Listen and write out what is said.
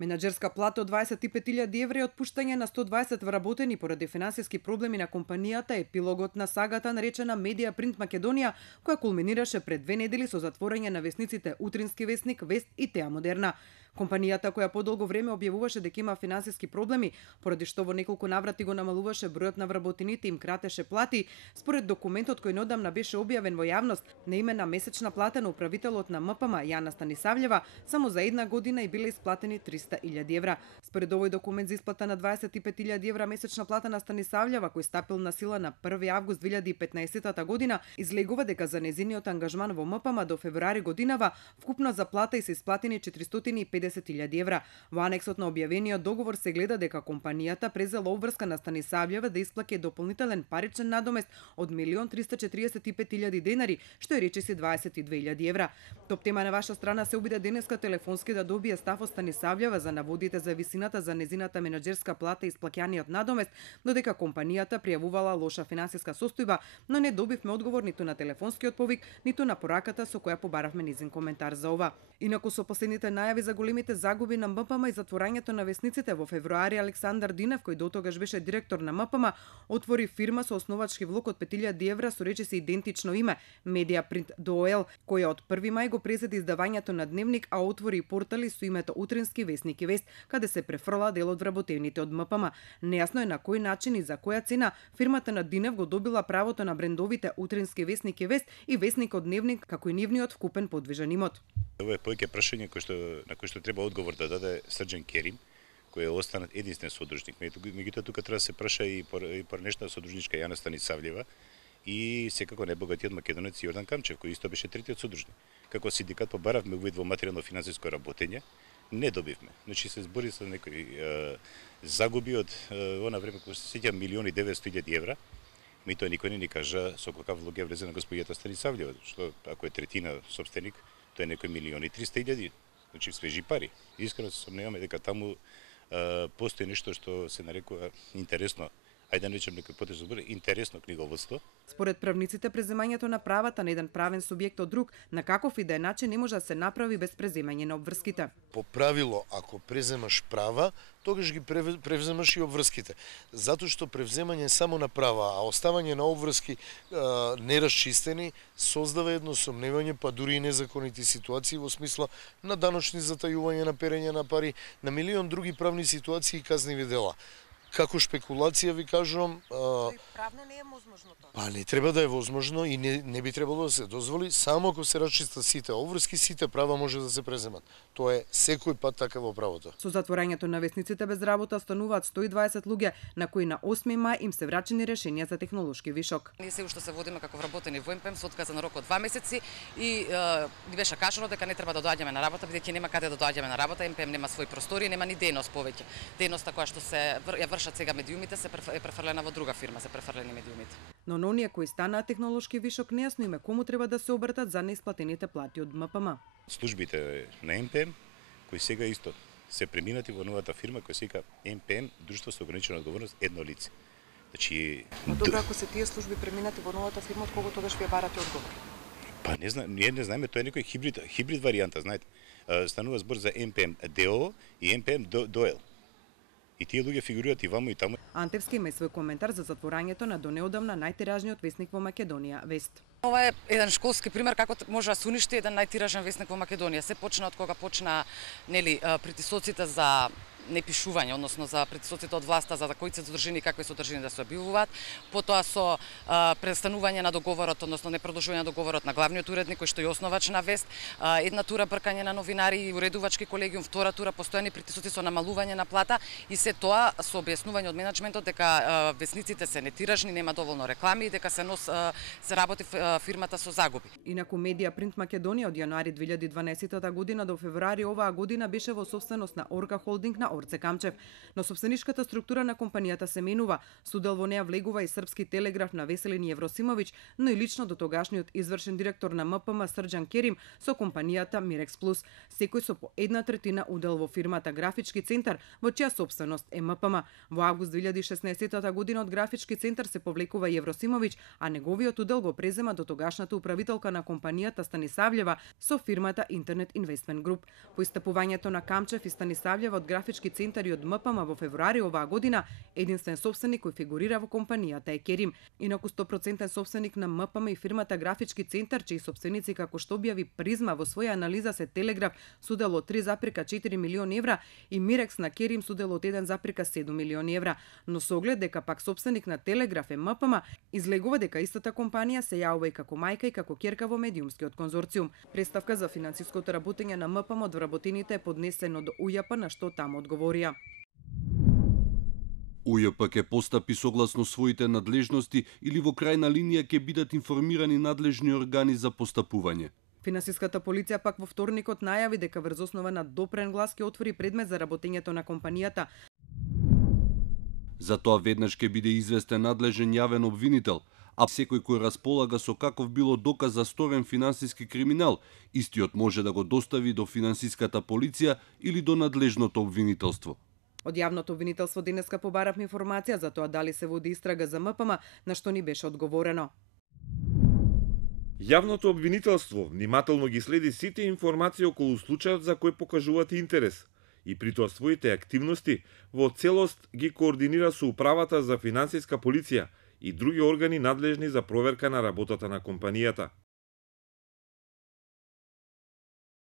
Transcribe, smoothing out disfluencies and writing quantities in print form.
Менаџерска плата од 25.000 евра и отпуштање на 120 вработени поради финансиски проблеми на компанијата е епилогот на сагата наречена Медија Принт Македонија, која кулминираше пред 2 недели со затворање на весниците Утрински весник, Вест и Теа Модерна. Компанијата, која подолго време објавуваше дека има финансиски проблеми, поради што во неколку наврати го намалуваше бројот на вработените им кратеше плати, според документот кој неодамна беше објавен во јавност, на име на месечна плата на управителот на МПМ Јана Станисављева, само за една година и биле исплатени 300.000 евра. Според овој документ за исплата на 25.000 евра месечна плата на Станисављева, кој стапил на сила на 1 август 2015 година, излегува дека за незиниот ангажман во МПМ до февруари годинава вкупно за плата и се исплатени 450.000 евра. Во анексот на објавениот договор се гледа дека компанијата презела обврска на Станисављева да исплаќа дополнителен паричен надомест од 1.345.000 денари, што е речиси 22.000 евра. Топ тема на ваша страна се обиде денеска телефонски да добие став од Станисављева за наводите за висината за незината менаџерска плата и исплаќаниот надомест, додека компанијата пријавувала лоша финансиска состојба, но не добивме одговор ниту на телефонскиот повик, ниту на пораката со која побаравме низин коментар за ова. Инаку со последните најави за големите загуби на МПМ и затворањето на весниците во февруари, Александар Динев, кој дотогаш беше директор на МПМ, отвори фирма со основачки влог од 5.000 евра со речиси идентично име Медија Принт ДОЛ, која од 1 мај го презеде издавањето на дневник, а отвори и портали со името Утрински весник и Вест, каде се префрла дел од вработените од МПМ. Нејасно е на кој начин и за која цена фирмата на Динев го добила правото на брендовите Утрински весник и Вест и Весникот дневник, како и нивниот вкупен подвижен имот. Ова е повеќе прашање на кој што треба одговор да даде Срџан Керим, кој е останат единствен содружник. Меѓутоа тука треба да се праша и по нешта содружничка Јана Станисављева и секако најбогатиот македонец Јордан Камчев, кој исто беше третиот содружник. Како синдикат побаравме увид во материјално-финансиско работење, не добивме. Значи се збори за некои загуби од она време кога се сеќам 1.900.000 евра. Ми тоа никој не ни кажа со какав влог е влезе на господијата Станисављева, што ако е третина собственик, тоа е некој 1.300.000, значи свежи пари. Искрено се сомневаме дека таму постои нешто што се нарекува интересно, ајде да речем некој потез збор, интересно книговодство. Според правниците, преземањето на правата на еден правен субјект од друг, на каков и да е начин, не може да се направи без преземање на обврските. По правило, ако преземаш права, тогаш ги превземаш и обврските. Затоа што превземање само на права, а оставање на обврски нерасчистени, создава едно сомневање, па дури и незаконити ситуации во смисла на даночни затајување, на перење на пари, на милион други правни ситуации и казниви дела. Како шпекулација ви кажувам, правно не е возможно тоа. Па не треба да е возможно и не би требало да се дозволи, само ако се расчистат сите обврски, сите права може да се преземат. Тоа е секој пат така во правото. Со затворањето на весниците без работа остануваат 120 луѓе, на кои на 8 мај им се врачени решенија за технолошки вишок. Ние се уште се водиме како вработени во МПМ со отказ на рок од 2 месеци и ни беше кажано дека не треба да доаѓаме на работа, бидејќи нема каде да доаѓаме на работа, МПМ нема своји простори, нема ни дејност повеќе. Дејноста која што се ја вршат сега медиумите се е префрлена во друга фирма, се префрлени медиумите. Но на оние кои станаа технолошки вишок, нејасно им е кому треба да се обратат за неисплатените плати од МПМ. Службите на МПМ, кои сега исто се преминати во новата фирма која се вика МПМ, друштво со ограничена одговорност, едно лице. Значи, добро, ако се тие служби преминати во новата фирма, од кого тогаш вие барате одговор? Па не знам, ние не знаеме, тоа е некој хибрид варијанта, знаете. Станува збор за МПМ ДО и МПМ ДОЛ. И тие луѓе фигурираат и ваму и таму. Антевски има свој коментар за затворањето на донеодамна најтиражниот весник во Македонија, Вест. Ова е еден школски пример како може да се уништи еден најтиражен весник во Македонија. Се почна од кога почна притисоците за непишување, односно за притисоците од власта за кои се содржини и какви содржини да се објавуваат, потоа со престанување на договорот, односно непродолжување на договорот на главниот уредник кој што е основач на Вест, една тура бркање на новинари и уредувачки колегиум, втора тура постојани притисоци со намалување на плата и се тоа со објаснување од менаџментот дека весниците се нетиражни, нема доволно реклами и дека се работи фирмата со загуби. Инаку Медија Принт Македонија од јануари 2012 година до февруари оваа година беше во собственост на Орка Холдинг на Орце Камчев, но собственичката структура на компанијата се менува. Со удел во неа влегува и Српски телеграф на Веселин Евросимовиќ, но и лично до тогашниот извршен директор на МПМ Срđan Керим со компанијата Мирекс Плюс, секој со по 1/3 удел во фирмата Графички центар, во чија собственост е МПМ. Во август 2016 година од Графички центар се повлекува и Евросимовиќ, а неговиот удел го презема до тогашната управителка на компанијата Станисављева со фирмата Интернет Инвестмент Груп. По истапувањето на Камчев и Станисављева од Графички центар и од МПМ во февруари оваа година, единствен собственик кој фигурира во компанијата е Керим. Инаку 100% собственик на МПМ и фирмата Графички центар, чии собственици како што објави Призма во своја анализа се Телеграф со удел од 3,4 милиони евра и Мирекс на Керим со удел од 1,7 милиони евра. Но со оглед дека пак собственик на Телеграф е МПМ, излегува дека истата компанија се јавува и како мајка и како ќерка во медиумскиот конзорциум. Представка за финансиското работење на МПМ од вработените е поднесено до УЈП, на што таму одговорија. УЈП ќе постапи согласно своите надлежности или во крајна линија ќе бидат информирани надлежни органи за постапување. Финансиската полиција пак во вторникот најави дека врз основа на допрен глас ќе отвори предмет за работењето на компанијата. За тоа веднаш ќе биде известен надлежен јавен обвинител, а секој кој располага со каков било доказ за сторен финансиски криминал, истиот може да го достави до финансиската полиција или до надлежното обвинителство. Од јавното обвинителство денеска побаравме информација за тоа дали се води истрага за МПМ, на што ни беше одговорено. Јавното обвинителство внимателно ги следи сите информации околу случајот за кој покажувате интерес и при тоа своите активности во целост ги координира со Управата за финансиска полиција и други органи надлежни за проверка на работата на компанијата.